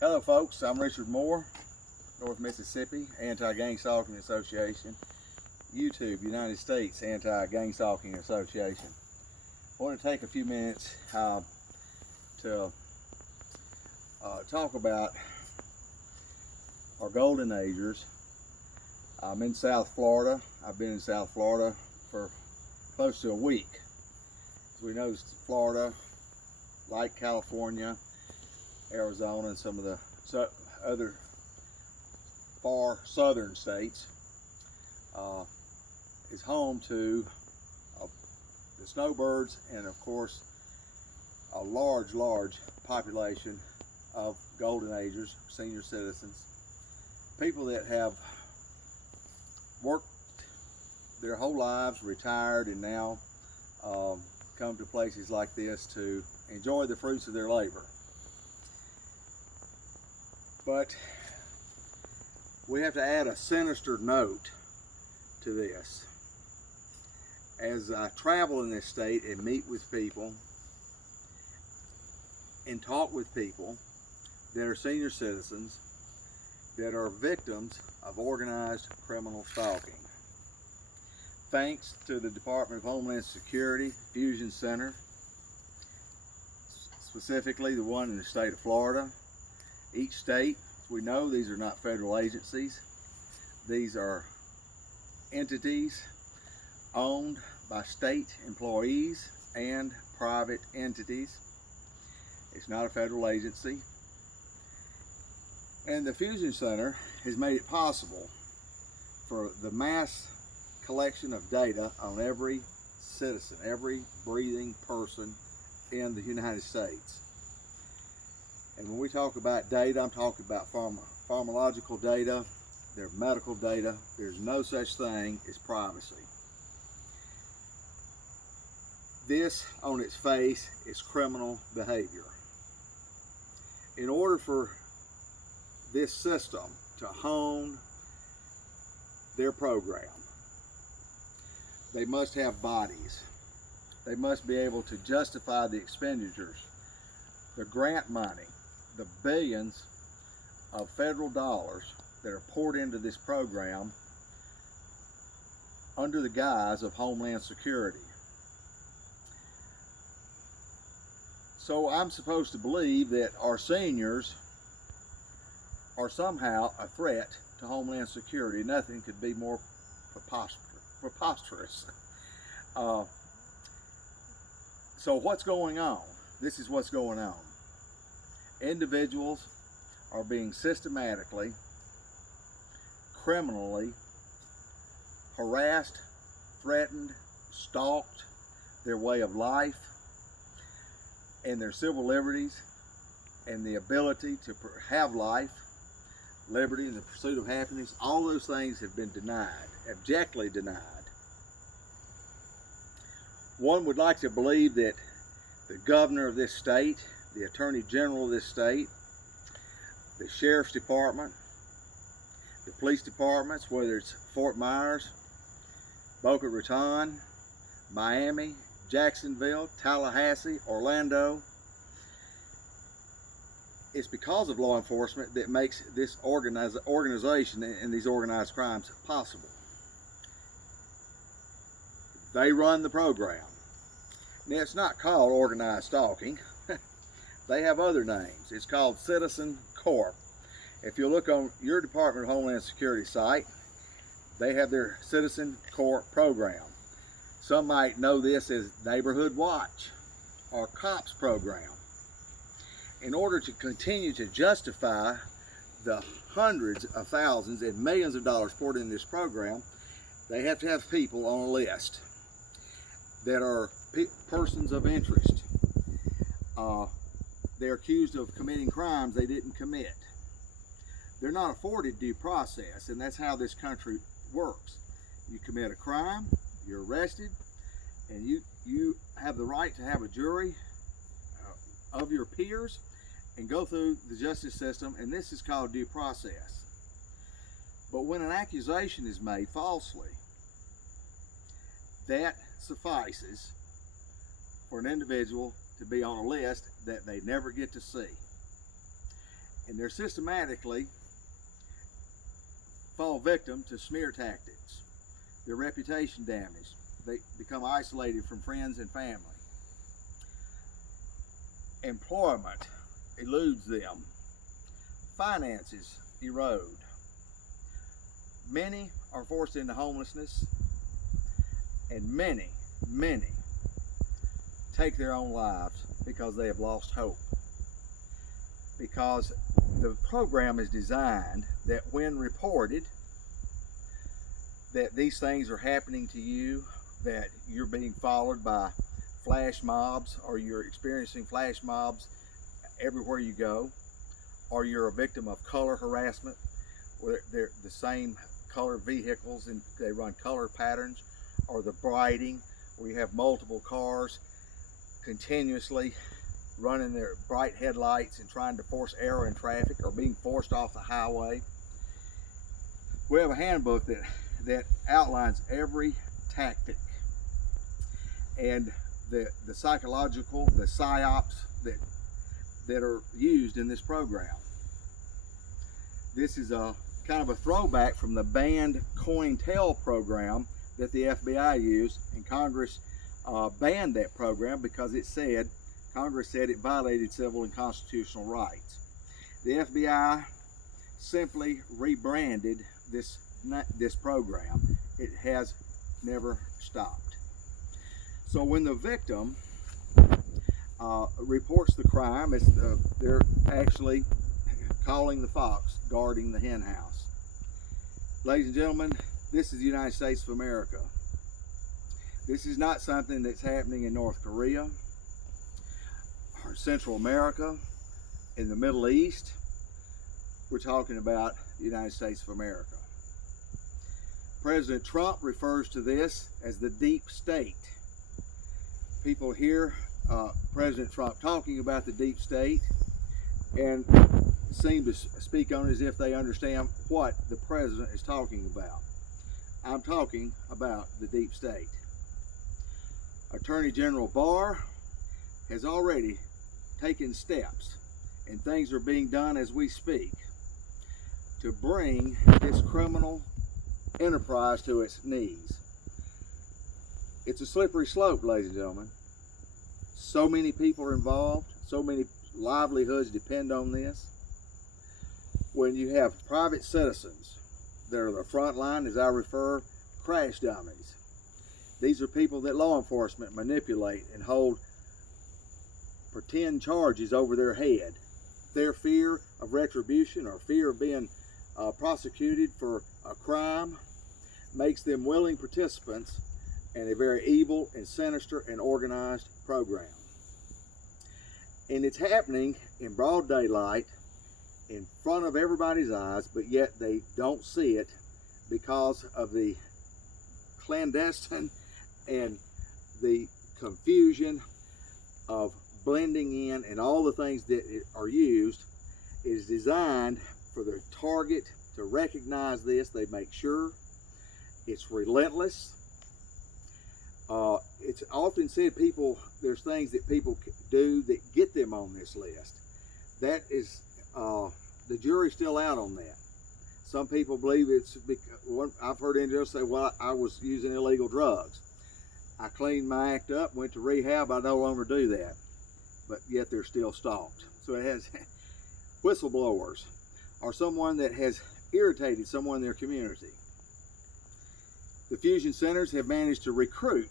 Hello folks, I'm Richard Moore, North Mississippi Anti-Gang Stalking Association, YouTube, United States Anti-Gang Stalking Association. I want to take a few minutes to talk about our golden agers. I'm in South Florida. I've been in South Florida for close to a week. As we know, Florida, like California, Arizona, and some of the other far southern states, is home to the snowbirds and, of course, a large population of golden agers, senior citizens, people that have worked their whole lives, retired, and now come to places like this to enjoy the fruits of their labor. But we have to add a sinister note to this. As I travel in this state and meet with people and talk with people that are senior citizens that are victims of organized criminal stalking. Thanks to the Department of Homeland Security Fusion Center, specifically the one in the state of Florida. Each state, we know these are not federal agencies. These are entities owned by state employees and private entities. It's not a federal agency. And the Fusion Center has made it possible for the mass collection of data on every citizen, every breathing person in the United States. And when we talk about data, I'm talking about pharmacological data, their medical data. There's no such thing as privacy. This, on its face, is criminal behavior. In order for this system to hone their program, they must have bodies. They must be able to justify the expenditures, the grant money, the billions of federal dollars that are poured into this program under the guise of Homeland Security. So I'm supposed to believe that our seniors are somehow a threat to Homeland Security. Nothing could be more preposterous. So what's going on? This is what's going on. Individuals are being systematically, criminally harassed, threatened, stalked, their way of life and their civil liberties and the ability to have life, liberty, and the pursuit of happiness. All those things have been denied, abjectly denied. One would like to believe that the governor of this state, the attorney general of this state, the sheriff's department, the police departments, whether it's Fort Myers, Boca Raton, Miami, Jacksonville, Tallahassee, Orlando, it's because of law enforcement that makes this organization and these organized crimes possible. They run the program. Now, it's not called organized stalking. They have other names. It's called Citizen Corp. If you look on your Department of Homeland Security site, they have their Citizen Corp program. Some might know this as Neighborhood Watch or COPS program. In order to continue to justify the hundreds of thousands and millions of dollars poured into this program, they have to have people on a list that are persons of interest. They're accused of committing crimes they didn't commit. They're not afforded due process, and that's how this country works. You commit a crime, you're arrested, and you have the right to have a jury of your peers and go through the justice system, and this is called due process. But when an accusation is made falsely, that suffices for an individual to be on a list that they never get to see. and they're systematically fall victim to smear tactics, their reputation damage. They become isolated from friends and family. Employment eludes them. Finances erode. Many are forced into homelessness, and many take their own lives because they have lost hope. Because the program is designed that when reported that these things are happening to you, that you're being followed by flash mobs, or you're experiencing flash mobs everywhere you go, or you're a victim of color harassment, where they're the same color vehicles and they run color patterns, or the brighting, where you have multiple cars continuously running their bright headlights and trying to force error in traffic, or being forced off the highway. We have a handbook that outlines every tactic and the psychological, the psyops that are used in this program. This is a kind of a throwback from the banned COINTEL program that the FBI used, and Congress banned that program because Congress said it violated civil and constitutional rights. The FBI simply rebranded this program. It has never stopped. So when the victim reports the crime, they're actually calling the fox guarding the hen house. Ladies and gentlemen, this is the United States of America. This is not something that's happening in North Korea or Central America, in the Middle East. We're talking about the United States of America. President Trump refers to this as the deep state. People hear President Trump talking about the deep state and seem to speak on it as if they understand what the president is talking about. I'm talking about the deep state. Attorney General Barr has already taken steps, and things are being done as we speak, to bring this criminal enterprise to its knees. It's a slippery slope, ladies and gentlemen. So many people are involved, so many livelihoods depend on this. When you have private citizens that are the front line, as I refer, crash dummies. These are people that law enforcement manipulate and hold pretend charges over their head. Their fear of retribution or fear of being prosecuted for a crime makes them willing participants in a very evil and sinister and organized program. And it's happening in broad daylight in front of everybody's eyes, but yet they don't see it because of the clandestine and the confusion of blending in, and all the things that are used is designed for the target to recognize this. They make sure it's relentless. It's often said there's things that people do that get them on this list. That is, the jury's still out on that. Some people believe I've heard individuals say, well, I was using illegal drugs. I cleaned my act up, went to rehab, I no longer do that. But yet they're still stalked. So it has whistleblowers, or someone that has irritated someone in their community. The Fusion Centers have managed to recruit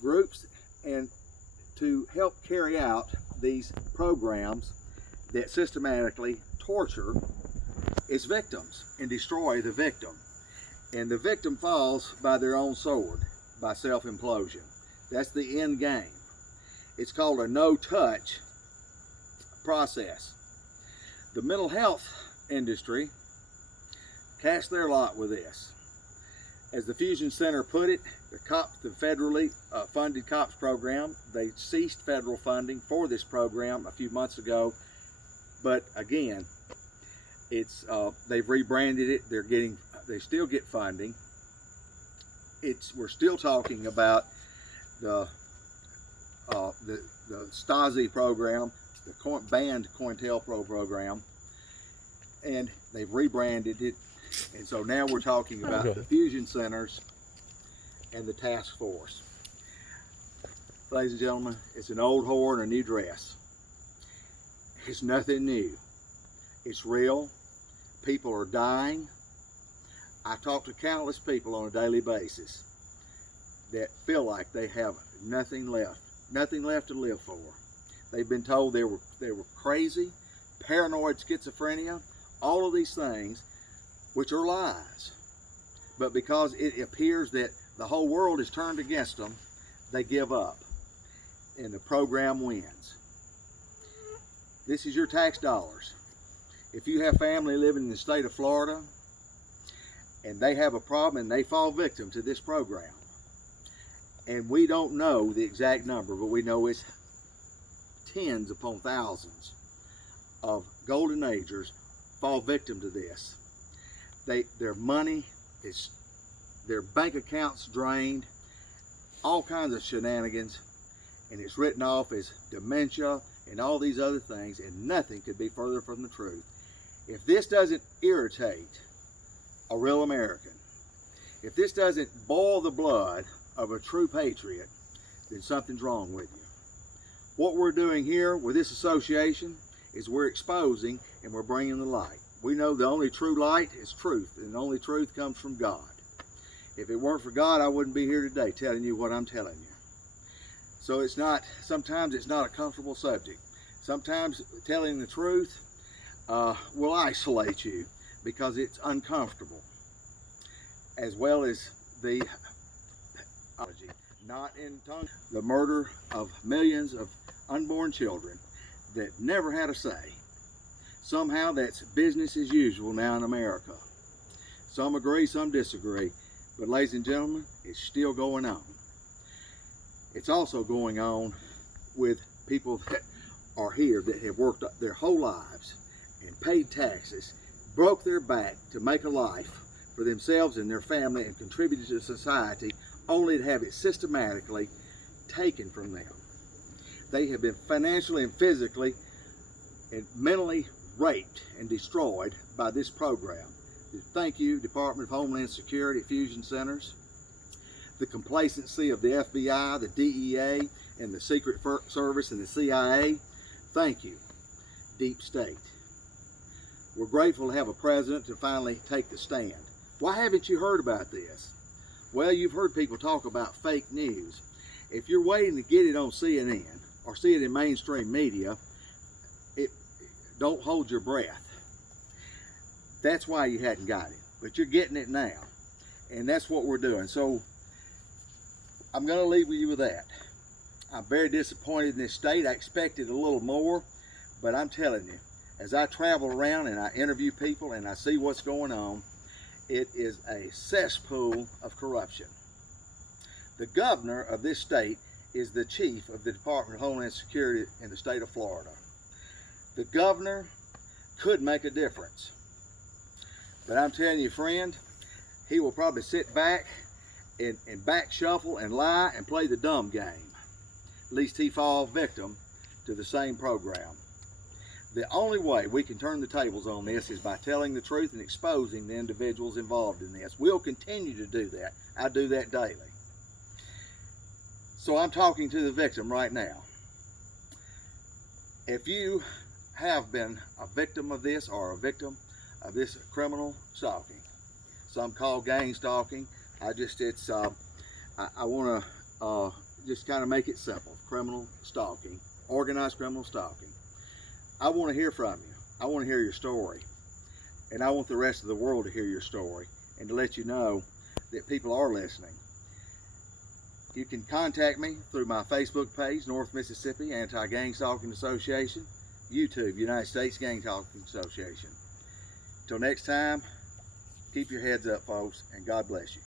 groups and to help carry out these programs that systematically torture its victims and destroy the victim. And the victim falls by their own sword, by self-implosion. That's the end game. It's called a no-touch process. The mental health industry cast their lot with this. As the Fusion Center put it, the federally funded COPS program, they ceased federal funding for this program a few months ago, but again, they've rebranded it. They still get funding. We're still talking about the Stasi program, the banned COINTELPRO program, and they've rebranded it. And so now we're talking about the fusion centers and the task force. Ladies and gentlemen, it's an old whore in a new dress. It's nothing new. It's real. People are dying. I talk to countless people on a daily basis that feel like they have nothing left to live for. They've been told they were crazy, paranoid schizophrenia, all of these things, which are lies. But because it appears that the whole world is turned against them, they give up, and the program wins. This is your tax dollars. If you have family living in the state of Florida, and they have a problem and they fall victim to this program, and we don't know the exact number, but we know it's tens upon thousands of golden agers fall victim to this. Their money is, their bank accounts drained, all kinds of shenanigans, and it's written off as dementia and all these other things, and nothing could be further from the truth. If this doesn't irritate a real American, if this doesn't boil the blood of a true patriot, then something's wrong with you. What we're doing here with this association is we're exposing and we're bringing the light. We know the only true light is truth, and the only truth comes from God. If it weren't for God, I wouldn't be here today telling you what I'm telling you. So sometimes it's not a comfortable subject. Sometimes telling the truth will isolate you because it's uncomfortable, as well as the not in tongue, the murder of millions of unborn children that never had a say. Somehow that's business as usual now in America. Some agree, some disagree, but ladies and gentlemen, it's still going on. It's also going on with people that are here that have worked their whole lives and paid taxes, broke their back to make a life for themselves and their family and contributed to society, only to have it systematically taken from them. They have been financially and physically and mentally raped and destroyed by this program. Thank you, Department of Homeland Security Fusion Centers. The complacency of the FBI, the DEA, and the Secret Service and the CIA. Thank you, Deep State. We're grateful to have a president to finally take the stand. Why haven't you heard about this? Well, you've heard people talk about fake news. If you're waiting to get it on CNN or see it in mainstream media, don't hold your breath. That's why you hadn't got it, but you're getting it now, and that's what we're doing. So I'm going to leave you with that. I'm very disappointed in this state. I expected a little more, but I'm telling you, as I travel around and I interview people and I see what's going on, it is a cesspool of corruption. The governor of this state is the chief of the Department of Homeland Security in the state of Florida. The governor could make a difference. But I'm telling you, friend, he will probably sit back and back shuffle and lie and play the dumb game. At least he falls victim to the same program. The only way we can turn the tables on this is by telling the truth and exposing the individuals involved in this. We'll continue to do that. I do that daily. So I'm talking to the victim right now. If you have been a victim of this or a victim of this criminal stalking, some call gang stalking, I want to just kind of make it simple. Criminal stalking, organized criminal stalking. I want to hear from you. I want to hear your story. And I want the rest of the world to hear your story and to let you know that people are listening. You can contact me through my Facebook page, North Mississippi Anti-Gang Stalking Association, YouTube, United States Gang Stalking Association. Till next time, keep your heads up, folks, and God bless you.